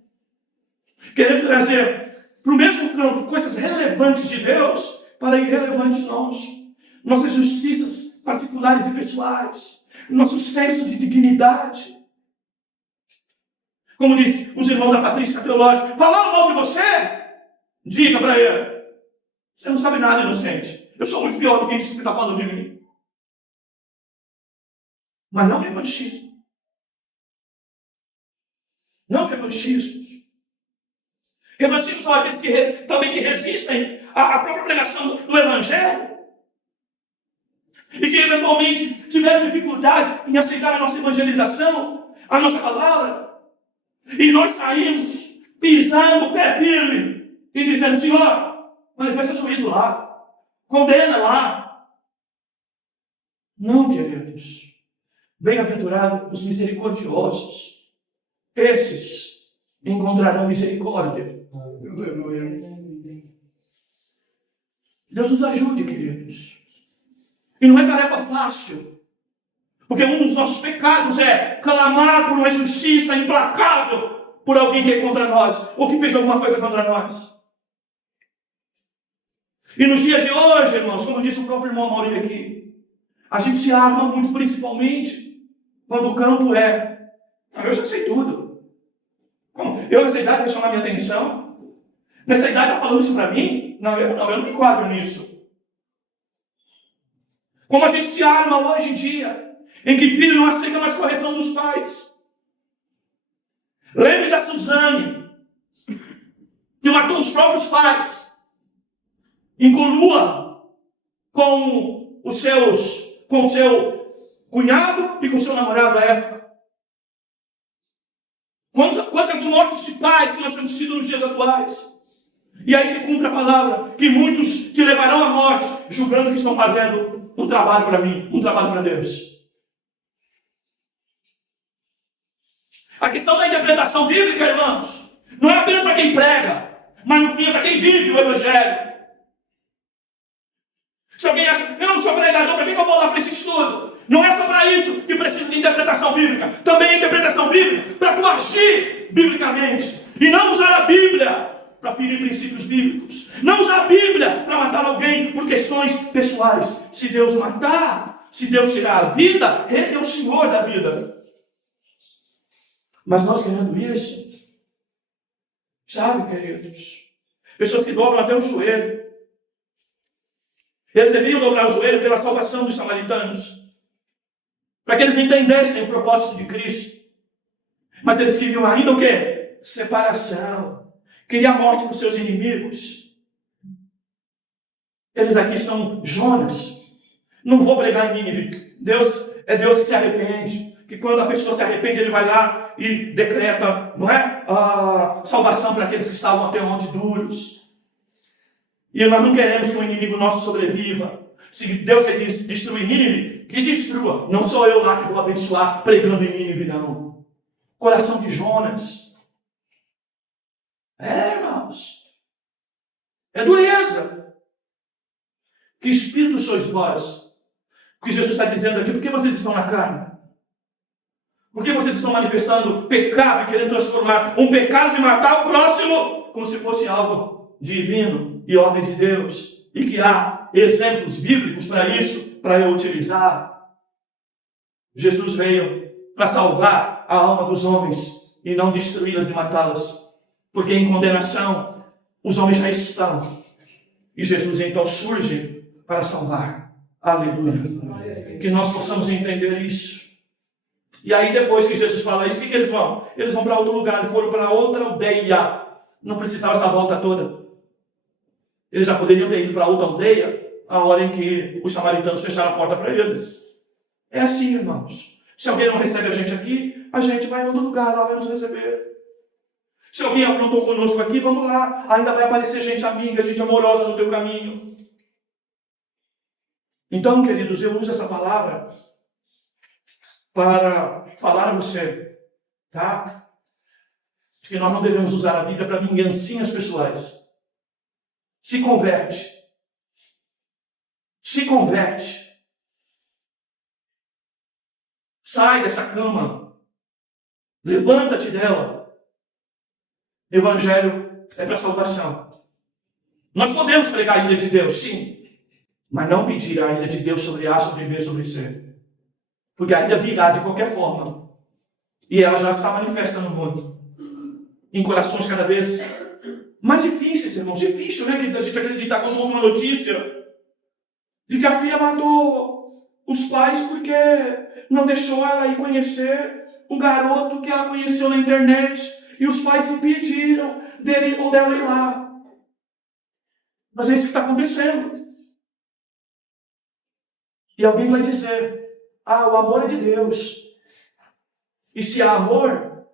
querendo trazer para o mesmo campo coisas relevantes de Deus para irrelevantes nossos. Nossas justiças particulares e pessoais, nosso senso de dignidade. Como diz os irmãos da patrística teológica, falar mal de você, diga para ele: você não sabe nada, inocente. Eu sou muito pior do que isso que você está falando de mim. Mas não revanchismo. Não revanchismo. Revanchismo são aqueles que também que resistem à própria pregação do Evangelho. E que eventualmente tiveram dificuldade em aceitar a nossa evangelização, a nossa palavra. E nós saímos pisando o pé firme e dizendo: Senhor, manifesta juízo lá, condena lá. Não, queridos. Bem-aventurados os misericordiosos. Esses encontrarão misericórdia. Deus nos ajude, queridos. E não é tarefa fácil. Porque um dos nossos pecados é clamar por uma justiça implacável por alguém que é contra nós, ou que fez alguma coisa contra nós. E nos dias de hoje, irmãos, como disse o próprio irmão Maurício aqui, a gente se arma muito, principalmente quando o campo é: eu já sei tudo. Como? Eu nessa idade vai chamar minha atenção? Nessa idade está falando isso para mim? Não, eu não me enquadro nisso. Como a gente se arma hoje em dia, em que filho não aceita mais correção dos pais. Lembre da Suzane, que matou os próprios pais, em colua com o seu cunhado e com o seu namorado à época. Quantas mortes de pais que nós temos tido nos dias atuais? E aí se cumpre a palavra, que muitos te levarão à morte, julgando que estão fazendo um trabalho para mim, um trabalho para Deus. A questão da interpretação bíblica, irmãos, Não é apenas para quem prega, mas no fim é para quem vive o Evangelho. Se alguém acha, eu não sou pregador, para que eu vou lá para esse estudo? Não é só para isso que precisa de interpretação bíblica. Também é interpretação bíblica para tu agir biblicamente. E não usar a Bíblia para ferir princípios bíblicos. Não usar a Bíblia para matar alguém por questões pessoais. Se Deus matar, se Deus tirar a vida, Ele é o Senhor da vida. Mas nós querendo isso, sabe, queridos? Pessoas que dobram até o joelho. Eles deviam dobrar o joelho pela salvação dos samaritanos, para que eles entendessem o propósito de Cristo. Mas eles queriam ainda o quê? Separação. Queriam a morte para os seus inimigos. Eles aqui são Jonas. Não vou pregar em Nínive. Deus é Deus que se arrepende. Que quando a pessoa se arrepende, Ele vai lá e decreta, não é? A salvação para aqueles que estavam até onde duros. E nós não queremos que um inimigo nosso sobreviva. Se Deus quer destruir Nínive, que destrua. Não sou eu lá que vou abençoar pregando em Nínive, não. Coração de Jonas. Irmãos. É dureza. Que espírito sois vós? O que Jesus está dizendo aqui, por que vocês estão na carne? Por que vocês estão manifestando pecado e querendo transformar um pecado de matar o próximo como se fosse algo divino e ordem de Deus? E que há exemplos bíblicos para isso, para eu utilizar. Jesus veio para salvar a alma dos homens e não destruí-las e matá-las. Porque em condenação os homens já estão. E Jesus então surge para salvar. Aleluia. Que nós possamos entender isso. E aí depois que Jesus fala isso, o que eles vão? Eles vão para outro lugar, eles foram para outra aldeia. Não precisava essa volta toda. Eles já poderiam ter ido para outra aldeia a hora em que os samaritanos fecharam a porta para eles. É assim, irmãos. Se alguém não recebe a gente vai em outro lugar, lá vai nos receber. Se alguém aprontou conosco aqui, vamos lá. Ainda vai aparecer gente amiga, gente amorosa no teu caminho. Então, queridos, eu uso essa palavra para falar a você, tá? De que nós não devemos usar a Bíblia para vingancinhas pessoais. Se converte. Se converte. Sai dessa cama. Levanta-te dela. Evangelho é para salvação. Nós podemos pregar a ira de Deus, sim. Mas não pedir a ira de Deus sobre A, sobre B, sobre C. Porque a ira virá de qualquer forma. E ela já está manifesta no mundo. Em corações cada vez mais difíceis, irmãos. Difícil, né? Que a gente acreditar quando houve uma notícia de que a filha matou os pais porque não deixou ela ir conhecer o garoto que ela conheceu na internet. E os pais impediram dele ou dela ir lá. Mas é isso que está acontecendo. E alguém vai dizer, o amor é de Deus. E se há amor,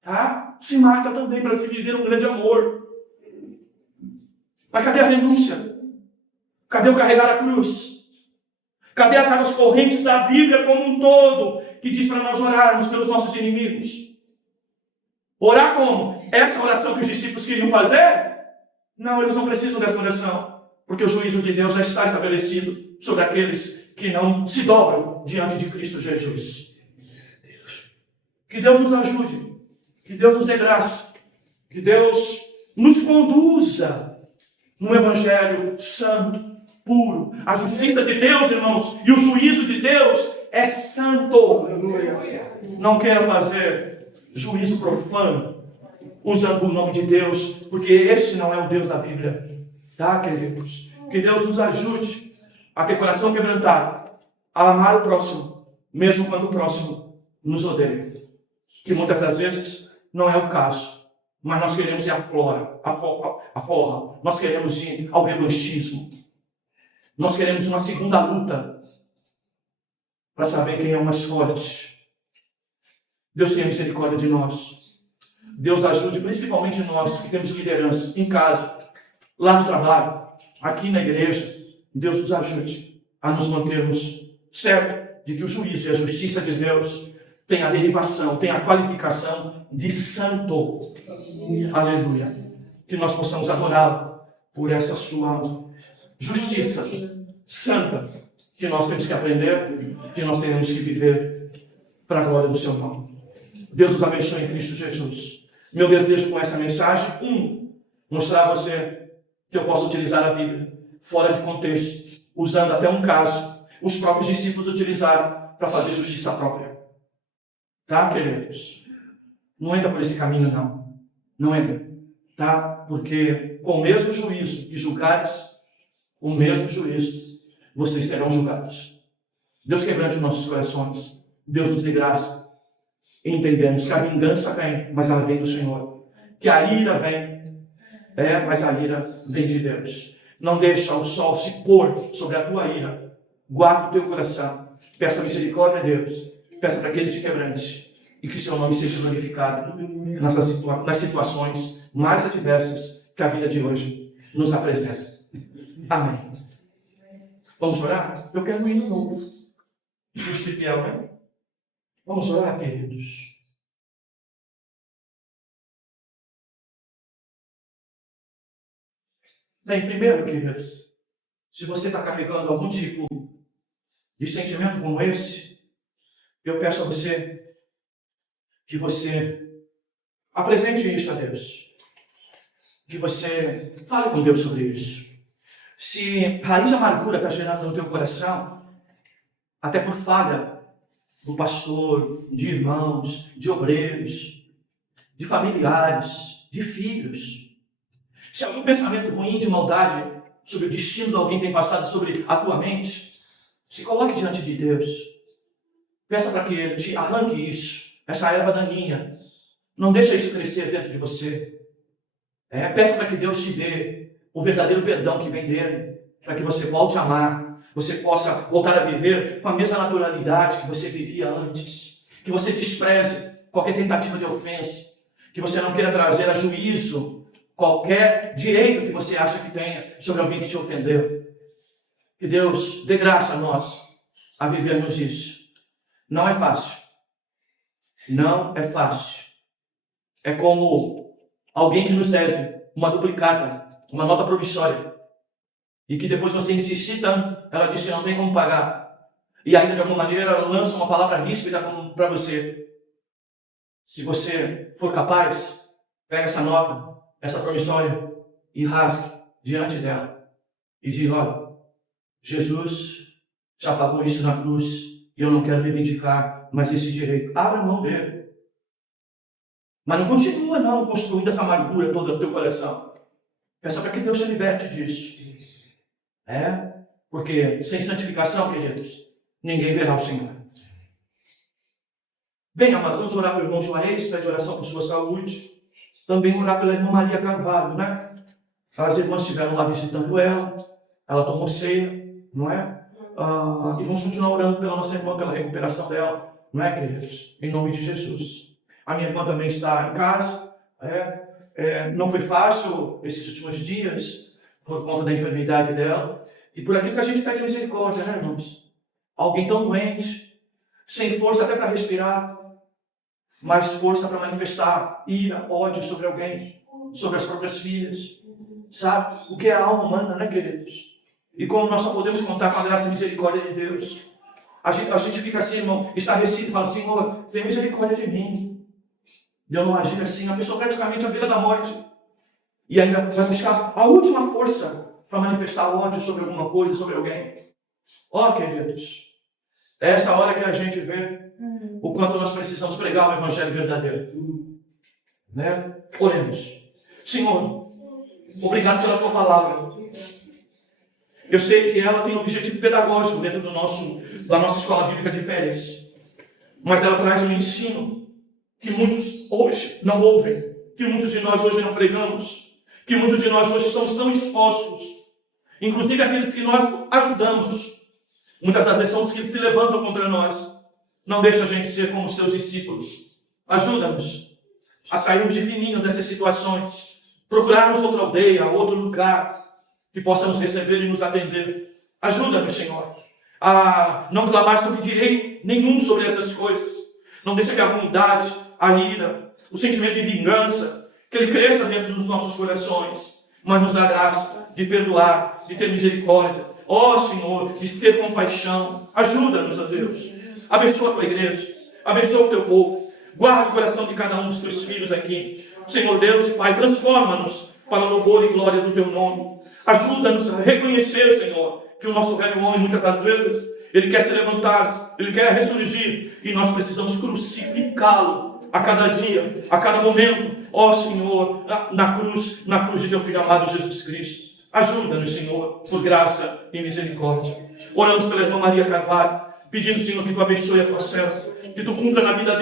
tá? Se mata também para se viver um grande amor. Mas cadê a renúncia? Cadê o carregar a cruz? Cadê as águas correntes da Bíblia como um todo, que diz para nós orarmos pelos nossos inimigos? Orar como? Essa oração que os discípulos queriam fazer? Não, eles não precisam dessa oração, porque o juízo de Deus já está estabelecido sobre aqueles que não se dobram diante de Cristo Jesus. Que Deus nos ajude, que Deus nos dê graça, que Deus nos conduza no Evangelho santo, puro. A justiça de Deus, irmãos, e o juízo de Deus é santo. Não queira fazer juízo profano, usando o nome de Deus, porque esse não é o Deus da Bíblia. Tá, queridos? Que Deus nos ajude a ter coração quebrantado, a amar o próximo, mesmo quando o próximo nos odeia. Que muitas das vezes não é o caso, mas nós queremos ir à forra, nós queremos ir ao revanchismo, nós queremos uma segunda luta para saber quem é o mais forte. Deus tenha misericórdia de nós. Deus ajude principalmente nós que temos liderança em casa, lá no trabalho, aqui na igreja. Deus nos ajude a nos mantermos certos de que o juízo e a justiça de Deus tem a derivação, tem a qualificação de santo. Aleluia. Que nós possamos adorá-lo por essa sua justiça santa, que nós temos que aprender, que nós temos que viver para a glória do seu nome. Deus nos abençoe em Cristo Jesus. Meu desejo com essa mensagem, mostrar a você que eu posso utilizar a Bíblia fora de contexto, usando até um caso, os próprios discípulos utilizaram para fazer justiça própria. Tá, queridos? Não entra por esse caminho, não. Não entra. Tá? Porque com o mesmo juízo que julgares, o mesmo juízo, vocês serão julgados. Deus quebrante os nossos corações. Deus nos dê graça. E entendemos que a vingança vem, mas ela vem do Senhor. Que a ira vem, mas a ira vem de Deus. Não deixa o sol se pôr sobre a tua ira. Guarda o teu coração. Peça misericórdia a Deus. Peça para que Ele te quebrante. E que o seu nome seja glorificado nas situações mais adversas que a vida de hoje nos apresenta. Amém. Vamos orar? Eu quero um hino novo. Justo e fiel, né? Vamos orar, queridos. Bem, primeiro, querido, se você está carregando algum tipo de sentimento como esse, eu peço a você que você apresente isso a Deus. Que você fale com Deus sobre isso. Se raiz de amargura está gerando no teu coração, até por falha do pastor, de irmãos, de obreiros, de familiares, de filhos. Se algum pensamento ruim de maldade sobre o destino de alguém tem passado sobre a tua mente, se coloque diante de Deus. Peça para que Ele te arranque isso, essa erva daninha. Não deixe isso crescer dentro de você. Peça para que Deus te dê o verdadeiro perdão que vem dele, para que você volte a amar, você possa voltar a viver com a mesma naturalidade que você vivia antes, que você despreze qualquer tentativa de ofensa, que você não queira trazer a juízo qualquer direito que você acha que tenha sobre alguém que te ofendeu. Que Deus dê graça a nós a vivermos isso. Não é fácil. Não é fácil. É como alguém que nos deve uma duplicata, uma nota promissória, e que depois você insistir tanto, ela diz que não tem como pagar, e ainda de alguma maneira ela lança uma palavra ríspida para você. Se você for capaz, pega essa nota, essa promissória, e rasgue diante dela, e diga: olha, Jesus já pagou isso na cruz, e eu não quero reivindicar mais esse direito. Abra mão dele. Mas não continua não construindo essa amargura toda no teu coração. Peça para que Deus te liberte disso. Porque sem santificação, queridos, ninguém verá o Senhor. Bem, amados, vamos orar pelo irmão Juarez, pede oração por sua saúde. Também orar pela irmã Maria Carvalho, né? As irmãs estiveram lá visitando ela tomou ceia, não é? E vamos continuar orando pela nossa irmã, pela recuperação dela, não é, queridos? Em nome de Jesus. A minha irmã também está em casa. Não foi fácil esses últimos dias, por conta da enfermidade dela. E por aquilo que a gente pede misericórdia, né, irmãos? Alguém tão doente, sem força até para respirar, mas força para manifestar ira, ódio sobre alguém, sobre as próprias filhas. Sabe? O que é a alma humana, né, queridos? E como nós só podemos contar com a graça e misericórdia de Deus. A gente fica assim, irmão, estarrecido e fala: Senhor, tem misericórdia de mim. De eu não agir assim, a pessoa praticamente à beira da morte. E ainda vai buscar a última força para manifestar ódio sobre alguma coisa, sobre alguém. Queridos, é essa hora que a gente vê o quanto nós precisamos pregar o Evangelho verdadeiro. Né? Oremos. Senhor, obrigado pela tua palavra. Eu sei que ela tem um objetivo pedagógico dentro da nossa escola bíblica de férias. Mas ela traz um ensino que muitos hoje não ouvem, que muitos de nós hoje não pregamos, que muitos de nós hoje estamos tão expostos, inclusive aqueles que nós ajudamos. Muitas das vezes são os que se levantam contra nós. Não deixa a gente ser como os teus discípulos. Ajuda-nos a sairmos de fininho dessas situações, procurarmos outra aldeia, outro lugar, que possamos receber e nos atender. Ajuda-nos, Senhor, a não clamar sobre direito nenhum sobre essas coisas, Não deixa que a ruindade, a ira, o sentimento de vingança, que ele cresça dentro dos nossos corações, mas nos dá graça de perdoar, de ter misericórdia. Ó Senhor, de ter compaixão. Ajuda-nos, ó Deus. Abençoa a tua igreja, abençoa o teu povo. Guarda o coração de cada um dos teus filhos aqui. Senhor Deus e Pai, transforma-nos para o louvor e glória do teu nome. Ajuda-nos a reconhecer, Senhor, que o nosso velho homem, muitas das vezes, ele quer se levantar, ele quer ressurgir, e nós precisamos crucificá-lo a cada dia, a cada momento, ó Senhor, na cruz de teu Filho amado Jesus Cristo. Ajuda-nos, Senhor, por graça e misericórdia. Oramos pela irmã Maria Carvalho, pedindo, Senhor, que tu abençoe a tua serva, que tu cumpra na vida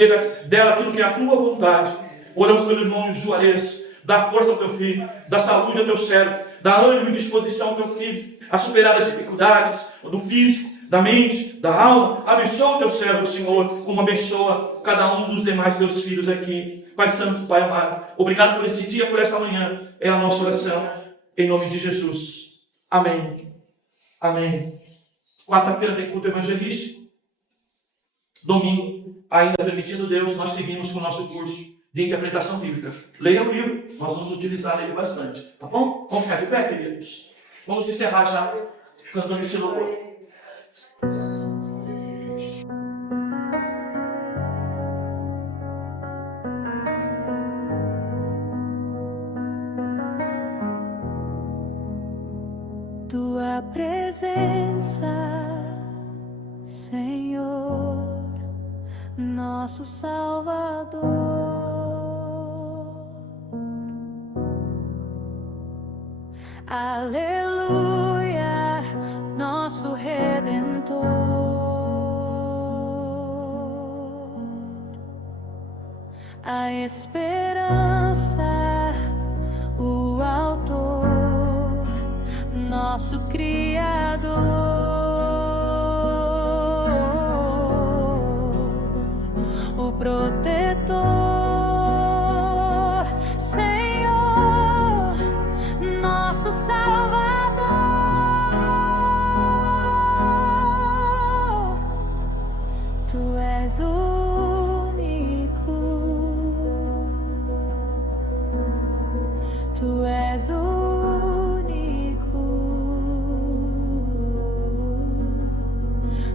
dela aquilo que é a tua vontade. Oramos pelo irmão Juarez, dá força ao teu filho, dá saúde ao teu servo, dá ânimo e disposição ao teu filho, a superar as dificuldades do físico, da mente, da alma. Abençoa o teu servo, Senhor, como abençoa cada um dos demais teus filhos aqui. Pai Santo, Pai amado, obrigado por esse dia, por essa manhã. É a nossa oração, em nome de Jesus. Amém. Amém. Quarta-feira tem culto evangelístico. Domingo, ainda permitindo Deus, nós seguimos com o nosso curso de interpretação bíblica. Leia o livro, nós vamos utilizar ele bastante. Tá bom? Vamos ficar de pé, queridos? Vamos encerrar já cantando esse louvor. Tua presença, Senhor, nosso Salvador. Aleluia, nosso Redentor. A esperança, o Autor, nosso Criador, o protetor, Senhor, nosso Salvador. Tu és único, tu és único,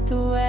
tu és